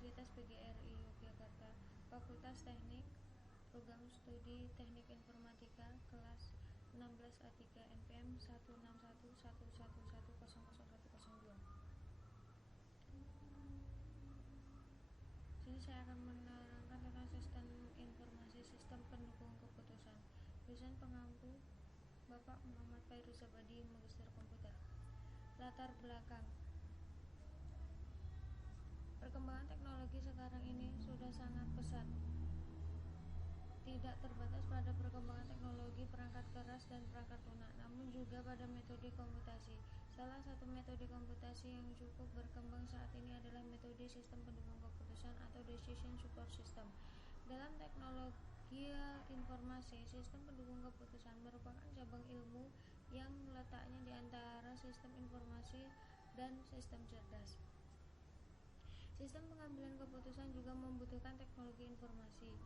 Universitas PGRI Yogyakarta, Fakultas Teknik, Program Studi Teknik Informatika, kelas 16 A3 NPM 16111100102. Sini saya akan menerangkan tentang sistem informasi, sistem pendukung keputusan. Dosen pengampu Bapak Muhammad Fairuz Abadi, Magister Komputer. Latar belakang. Perkembangan teknologi sekarang ini sudah sangat pesat, tidak terbatas pada perkembangan teknologi perangkat keras dan perangkat lunak, namun juga pada metode komputasi. Salah satu metode komputasi yang cukup berkembang saat ini adalah metode sistem pendukung keputusan atau decision support system. Dalam teknologi informasi, sistem pendukung keputusan merupakan cabang ilmu yang letaknya di antara sistem informasi dan sistem cerdas. Sistem pengambilan keputusan juga membutuhkan teknologi informasi.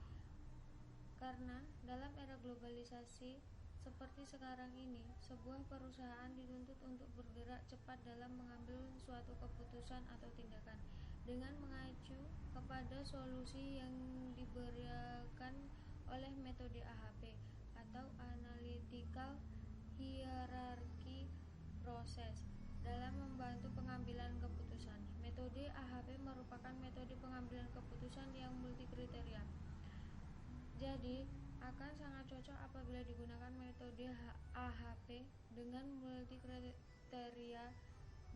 Karena dalam era globalisasi seperti sekarang ini, sebuah perusahaan dituntut untuk bergerak cepat dalam mengambil suatu keputusan atau tindakan dengan mengacu kepada solusi yang diberikan oleh metode AHP atau Analytical Hierarchy Process dalam membantu pengambilan keputusan. Metode AHP merupakan metode pengambilan keputusan yang multi kriteria. Jadi, akan sangat cocok apabila digunakan metode AHP dengan multi kriteria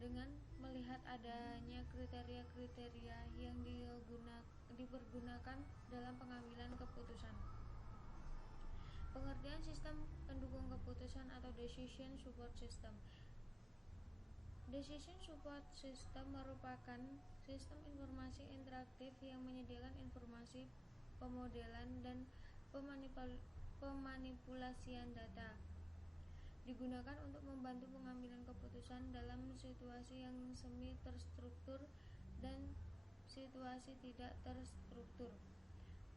dengan melihat adanya kriteria-kriteria yang dipergunakan dalam pengambilan keputusan. Pengertian sistem pendukung keputusan atau decision support system. Decision support system merupakan sistem informasi interaktif yang menyediakan informasi, pemodelan, dan pemanipulasian data. Digunakan untuk membantu pengambilan keputusan dalam situasi yang semi terstruktur dan situasi tidak terstruktur,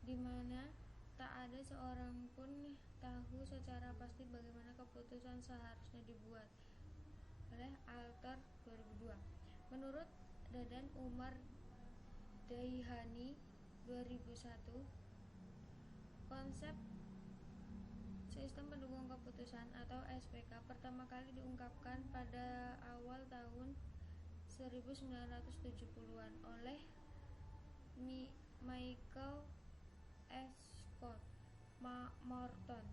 di mana tak ada seorang pun tahu secara pasti bagaimana keputusan seharusnya dibuat. Oleh Alter 2002. Menurut Dadan Umar Daihani 2001, konsep sistem pendukung keputusan atau SPK pertama kali diungkapkan pada awal tahun 1970-an oleh Michael S. Scott Morton,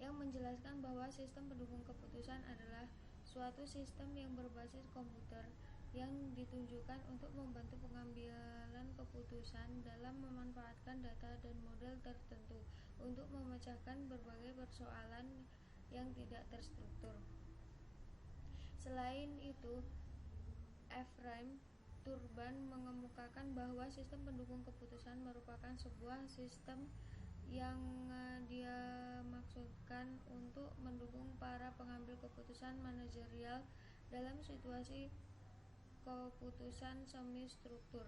yang menjelaskan bahwa sistem pendukung keputusan adalah suatu sistem yang berbasis komputer yang ditunjukkan untuk membantu pengambilan keputusan dalam memanfaatkan data dan model tertentu untuk memecahkan berbagai persoalan yang tidak terstruktur. Selain itu, Ephraim Turban mengemukakan bahwa sistem pendukung keputusan merupakan sebuah sistem yang dia maksudkan untuk mendukung para pengambil keputusan manajerial dalam situasi keputusan semi struktur.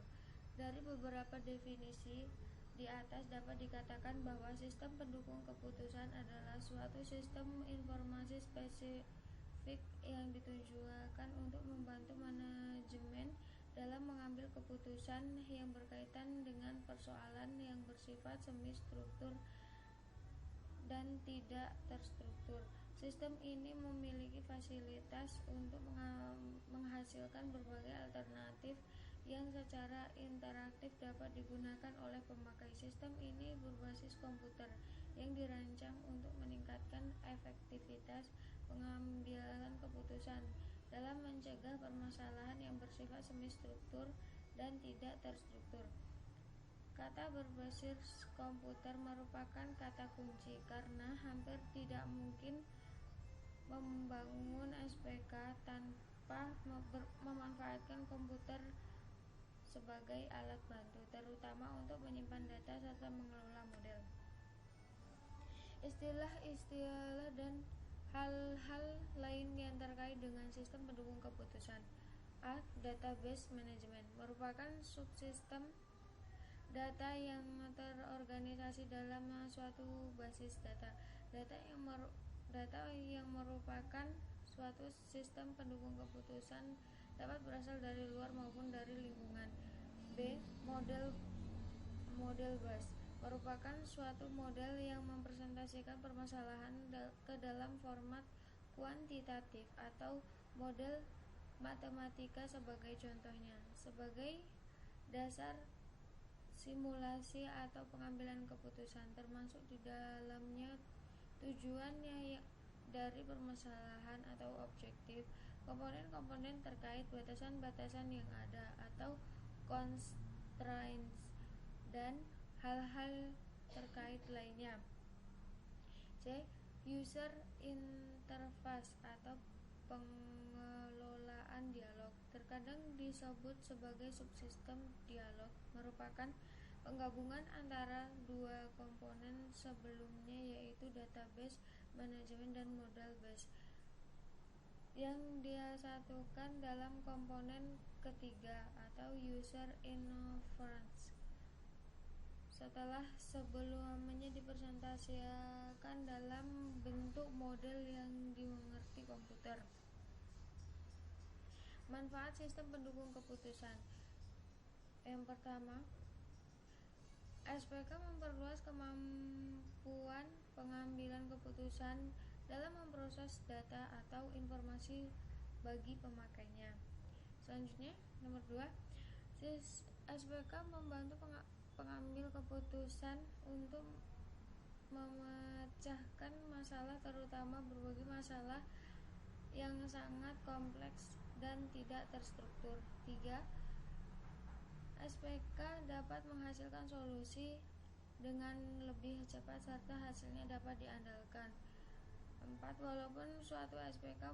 Dari beberapa definisi di atas dapat dikatakan bahwa sistem pendukung keputusan adalah suatu sistem informasi spesifik yang ditujukan untuk membantu manajemen dalam mengambil keputusan yang berkaitan dengan persoalan yang bersifat semi struktur dan tidak terstruktur. Sistem ini memiliki fasilitas untuk menghasilkan berbagai alternatif yang secara interaktif dapat digunakan oleh pemakai. Sistem ini berbasis komputer yang dirancang untuk meningkatkan efektivitas pengambilan keputusan dalam mencegah permasalahan yang bersifat semi struktur dan tidak terstruktur. Kata berbasis komputer merupakan kata kunci karena hampir tidak mungkin membangun SPK tanpa memanfaatkan komputer sebagai alat bantu, terutama untuk menyimpan data serta mengelola model. Istilah-istilah dan hal-hal lain yang terkait dengan sistem pendukung keputusan. A. Database management merupakan subsistem data yang terorganisasi dalam suatu basis data. Data yang merupakan suatu sistem pendukung keputusan dapat berasal dari luar maupun dari lingkungan. B. Model bus merupakan suatu model yang mempresentasikan permasalahan ke dalam format kuantitatif atau model matematika sebagai contohnya. Sebagai dasar simulasi atau pengambilan keputusan, termasuk di dalamnya tujuannya dari permasalahan atau objektif, komponen-komponen terkait, batasan-batasan yang ada atau constraints, dan hal-hal terkait lainnya. C. User interface atau pengelolaan dialog, terkadang disebut sebagai subsistem dialog, merupakan penggabungan antara dua komponen sebelumnya, yaitu database manajemen dan model base, yang disatukan dalam komponen ketiga atau user interface. Setelah sebelumnya dipresentasikan dalam bentuk model yang dimengerti komputer. Manfaat sistem pendukung keputusan. Yang pertama, SPK memperluas kemampuan pengambilan keputusan dalam memproses data atau informasi bagi pemakainya. Selanjutnya, nomor 2, SPK membantu pengambil keputusan untuk memecahkan masalah, terutama berbagai masalah yang sangat kompleks dan tidak terstruktur. 3. SPK dapat menghasilkan solusi dengan lebih cepat serta hasilnya dapat diandalkan. 4. Walaupun suatu SPK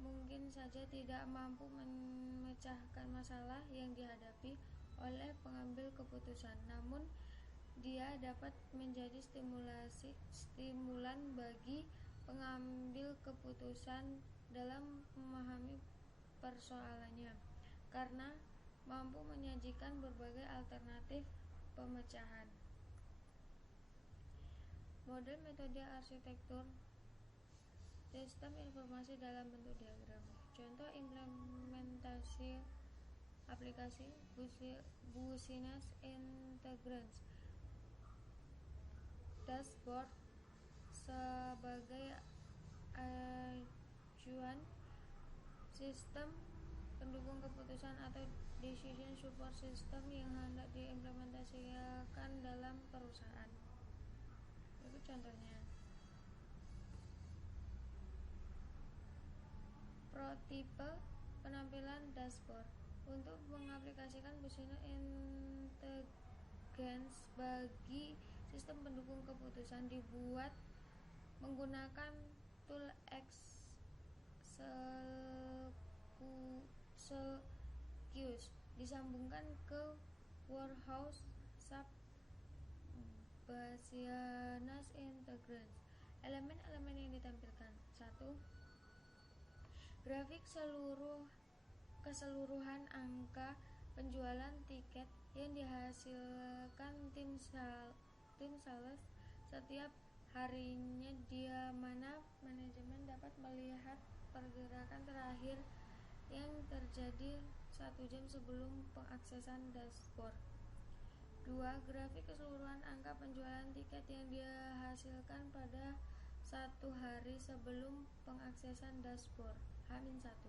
mungkin saja tidak mampu memecahkan masalah yang dihadapi oleh pengambil keputusan, namun dia dapat menjadi stimulan bagi pengambil keputusan dalam memahami persoalannya, karena mampu menyajikan berbagai alternatif pemecahan. Model metode arsitektur sistem informasi dalam bentuk diagram. Contoh implementasi aplikasi Business Intelligence Dashboard sebagai acuan sistem pendukung keputusan atau decision support system yang hendak diimplementasikan dalam perusahaan. Itu contohnya. Prototipe penampilan dashboard. Untuk mengaplikasikan Business Intelligence bagi sistem pendukung keputusan dibuat menggunakan tool Excelsius, disambungkan ke Warehouse SAP Business Intelligence. Elemen-elemen yang ditampilkan. 1. Grafik keseluruhan angka penjualan tiket yang dihasilkan tim sales setiap harinya, di mana manajemen dapat melihat pergerakan terakhir yang terjadi 1 jam sebelum pengaksesan dashboard. 2. Grafik keseluruhan angka penjualan tiket yang dihasilkan pada 1 hari sebelum pengaksesan dashboard H-1.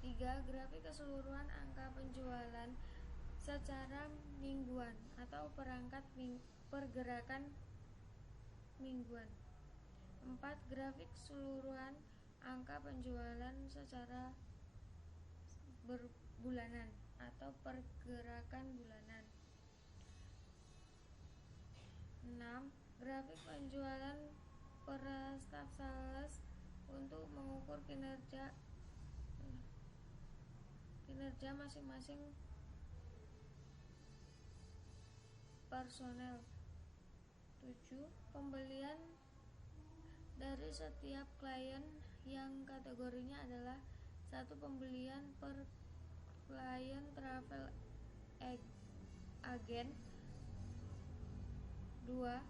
3. Grafik keseluruhan angka penjualan secara mingguan atau pergerakan mingguan. 4. Grafik keseluruhan angka penjualan secara berbulanan atau pergerakan bulanan. 6. Grafik penjualan per staf sales untuk mengukur kinerja masing-masing personel. 7. Pembelian dari setiap klien yang kategorinya adalah 1. Pembelian per klien travel agen. 2.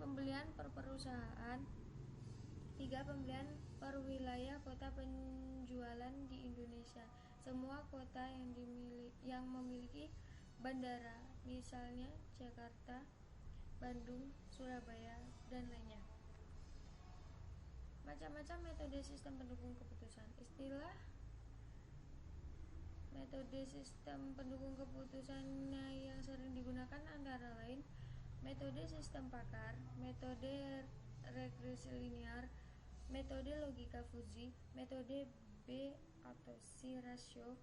Pembelian per perusahaan. 3. Pembelian per wilayah kota penjualan di Indonesia. semua kota yang memiliki bandara, misalnya Jakarta, Bandung, Surabaya, dan lainnya. Macam-macam metode sistem pendukung keputusan. Istilah metode sistem pendukung keputusan yang sering digunakan antara lain metode sistem pakar, metode regresi linear, metode logika Fuzzy, metode B atau C ratio,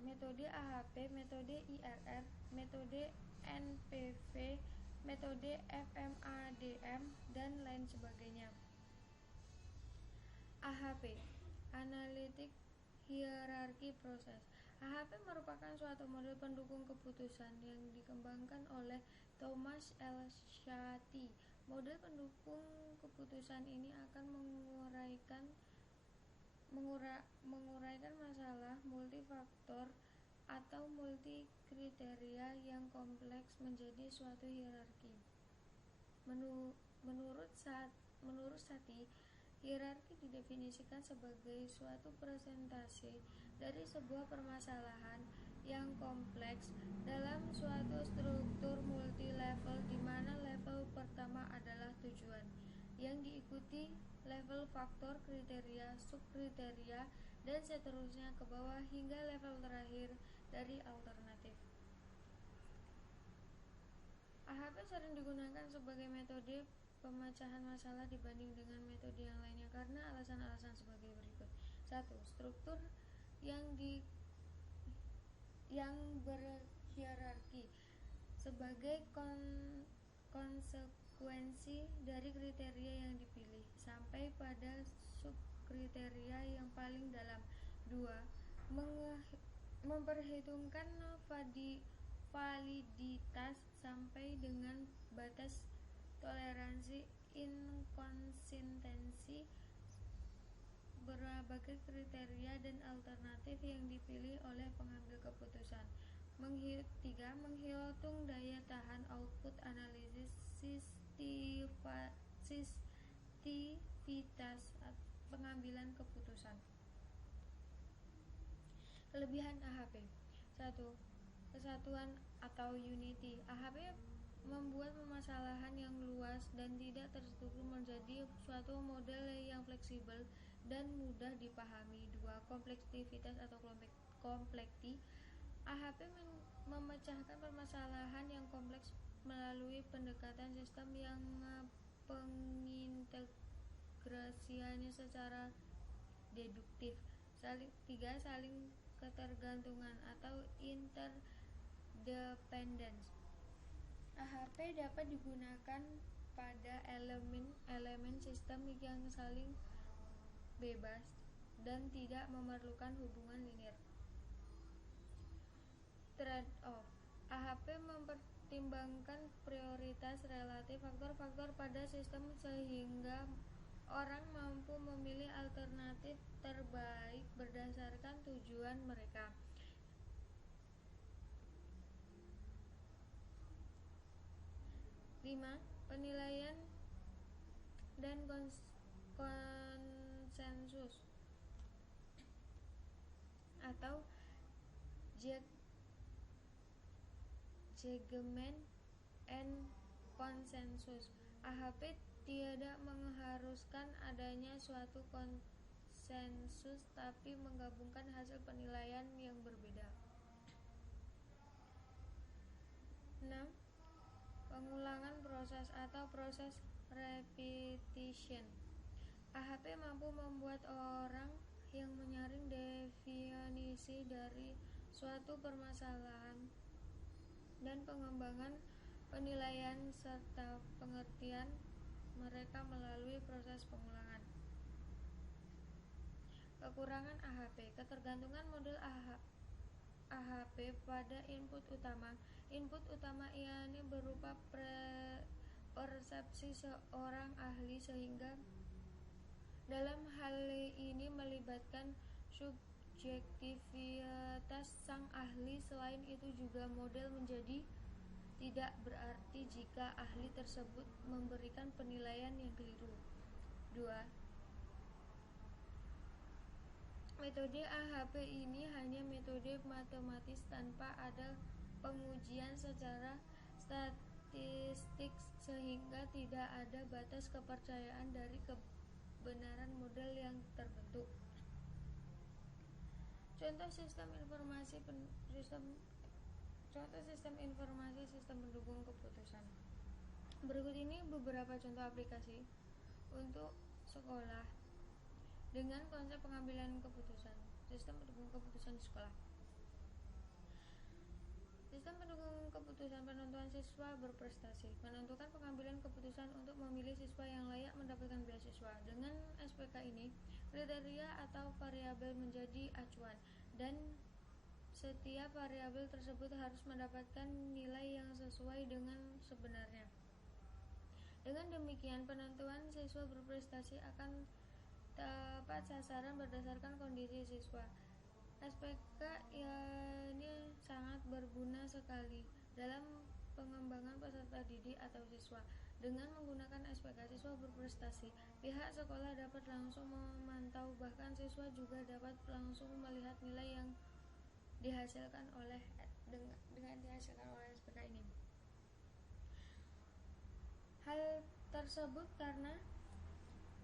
metode AHP, metode IRR, metode NPV, metode FMADM, dan lain sebagainya. AHP, Analytic Hierarchy Process. AHP merupakan suatu model pendukung keputusan yang dikembangkan oleh Thomas L. Schaty. Model pendukung keputusan ini akan menguraikan masalah multifaktor atau multikriteria yang kompleks menjadi suatu hierarki. Menurut Schaty, hierarki didefinisikan sebagai suatu presentase dari sebuah permasalahan yang kompleks dalam suatu struktur multi-level di mana level pertama adalah tujuan, yang diikuti level faktor, kriteria, subkriteria, dan seterusnya ke bawah hingga level terakhir dari alternatif. AHP sering digunakan sebagai metode pemecahan masalah dibanding dengan metode yang lainnya karena alasan-alasan sebagai berikut. 1. Struktur yang berhierarki sebagai konsekuensi dari kriteria yang dipilih sampai pada subkriteria yang paling dalam. 2. Memperhitungkan validitas sampai dengan batas toleransi inkonsistensi berbagai kriteria dan alternatif yang dipilih oleh pengambil keputusan. 3. Menghitung daya tahan output analisis sensitivitas pengambilan keputusan. Kelebihan AHP. 1. Kesatuan atau unity. AHP membuat permasalahan yang luas dan tidak terstruktur menjadi suatu model yang fleksibel dan mudah dipahami. 2. Kompleksivitas atau kompleksi. AHP memecahkan permasalahan yang kompleks melalui pendekatan sistem yang pengintegrasiannya secara deduktif. 3. Saling ketergantungan atau interdependence. AHP dapat digunakan pada elemen sistem yang saling bebas dan tidak memerlukan hubungan linear. Trade-off. AHP mempertimbangkan prioritas relatif faktor-faktor pada sistem sehingga orang mampu memilih alternatif terbaik berdasarkan tujuan mereka. 5. Penilaian dan konsensus atau judgment and consensus. AHP tidak mengharuskan adanya suatu konsensus tapi menggabungkan hasil penilaian yang berbeda. 6. Pengulangan proses atau proses repetition. AHP mampu membuat orang yang menyaring definisi dari suatu permasalahan dan pengembangan penilaian serta pengertian mereka melalui proses pengulangan. Kekurangan AHP. Ketergantungan model AHP pada input utama. Input utama ini berupa persepsi seorang ahli sehingga dalam hal ini melibatkan subjektivitas sang ahli. Selain itu juga model menjadi tidak berarti jika ahli tersebut memberikan penilaian yang keliru. 2. Metode AHP ini hanya metode matematis tanpa ada pengujian secara statistik sehingga tidak ada batas kepercayaan dari kebenaran model yang terbentuk. Contoh sistem informasi sistem pendukung keputusan. Berikut ini beberapa contoh aplikasi untuk sekolah dengan konsep pengambilan keputusan. Sistem pendukung keputusan di sekolah. Sistem pendukung keputusan penentuan siswa berprestasi, menentukan pengambilan keputusan untuk memilih siswa yang layak mendapatkan beasiswa. Dengan SPK ini, kriteria atau variabel menjadi acuan, dan setiap variabel tersebut harus mendapatkan nilai yang sesuai dengan sebenarnya. Dengan demikian, penentuan siswa berprestasi akan tepat sasaran berdasarkan kondisi siswa. SPK ini sangat berguna sekali dalam pengembangan peserta didik atau siswa. Dengan menggunakan SPK siswa berprestasi, pihak sekolah dapat langsung memantau, bahkan siswa juga dapat langsung melihat nilai yang dihasilkan oleh SPK ini. Hal tersebut karena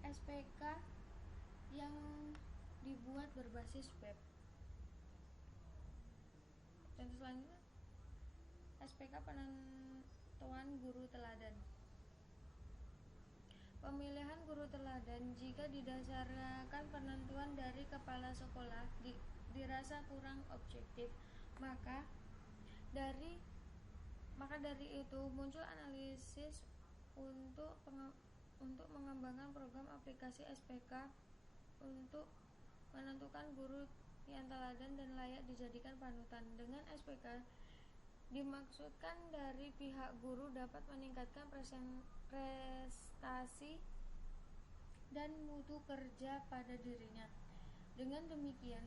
SPK yang dibuat berbasis web. Contoh selanjutnya, SPK penentuan guru teladan. Pemilihan guru teladan jika didasarkan penentuan dari kepala sekolah dirasa kurang objektif, maka dari itu muncul analisis untuk mengembangkan program aplikasi SPK untuk menentukan guru yang teladan dan layak dijadikan panutan. Dengan SPK dimaksudkan dari pihak guru dapat meningkatkan prestasi dan mutu kerja pada dirinya. Dengan demikian,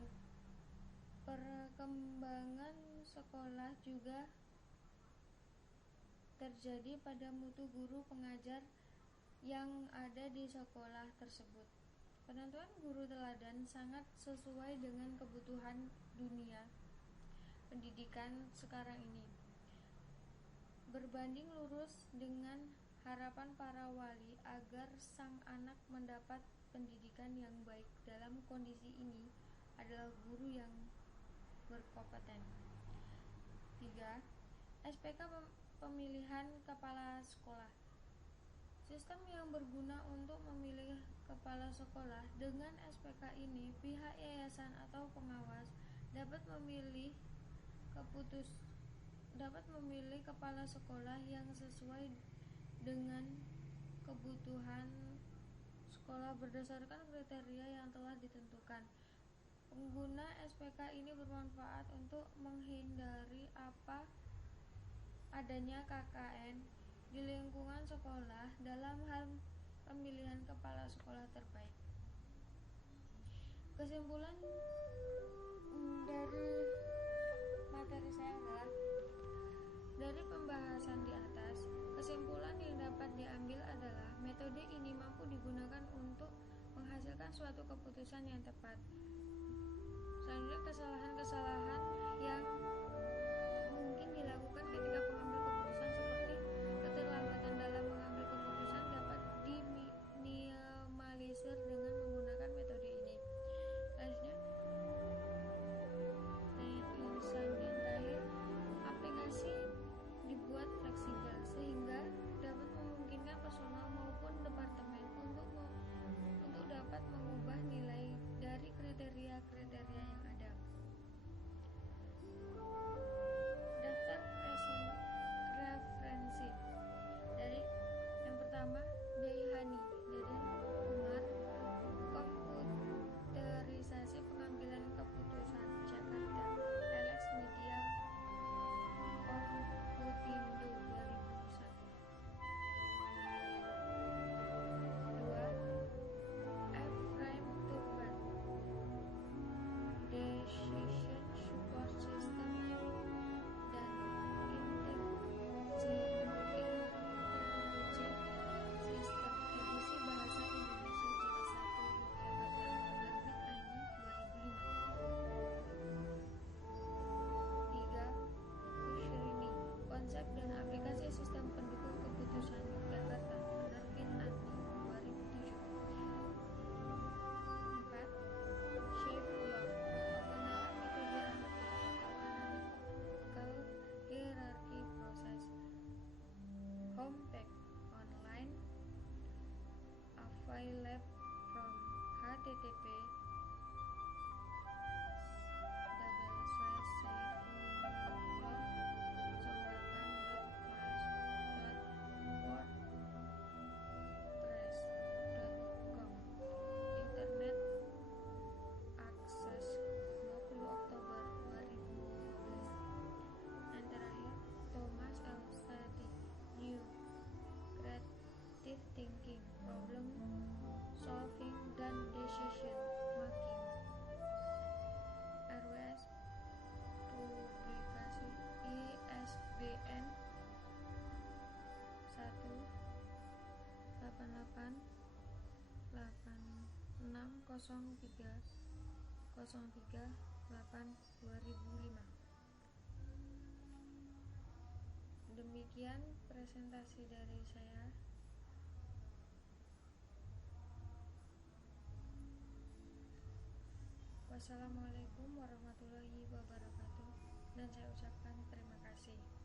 perkembangan sekolah juga terjadi pada mutu guru pengajar yang ada di sekolah tersebut. Penentuan guru teladan sangat sesuai dengan kebutuhan dunia pendidikan sekarang ini. Berbanding lurus dengan harapan para wali agar sang anak mendapat pendidikan yang baik. Dalam kondisi ini adalah guru yang berkompeten. 3. SPK pemilihan kepala sekolah. Sistem yang berguna untuk memilih kepala sekolah. Dengan SPK ini, pihak yayasan atau pengawas dapat memilih kepala sekolah yang sesuai dengan kebutuhan sekolah berdasarkan kriteria yang telah ditentukan. Pengguna SPK ini bermanfaat untuk menghindari adanya KKN di lingkungan sekolah dalam hal pemilihan kepala sekolah terbaik. Kesimpulan dari materi saya adalah, dari pembahasan di atas, kesimpulan yang dapat diambil adalah metode ini mampu digunakan untuk menghasilkan suatu keputusan yang tepat. Selanjutnya, kesalahan-kesalahan yang mungkin dilakukan ketika mengambil keputusan seperti keterlambatan dalam mengambil keputusan dapat diminimalisir dengan menggunakan metode ini. Selanjutnya, aplikasi dibuat fleksibel sehingga dapat memungkinkan personal maupun departemen untuk dapat mengubah nilai dari kriteria-kriteria yang ada. file lab from http://saifullah/wordpress.com internet akses 20 Oktober 2015. Dan terakhir, Thomas L. Sadi, New Creative Thinking, Problem Solving dan Decision Making, RWS, publikasi ISBN 18886030308 2005. Demikian presentasi dari saya. Wassalamualaikum warahmatullahi wabarakatuh, dan saya ucapkan terima kasih.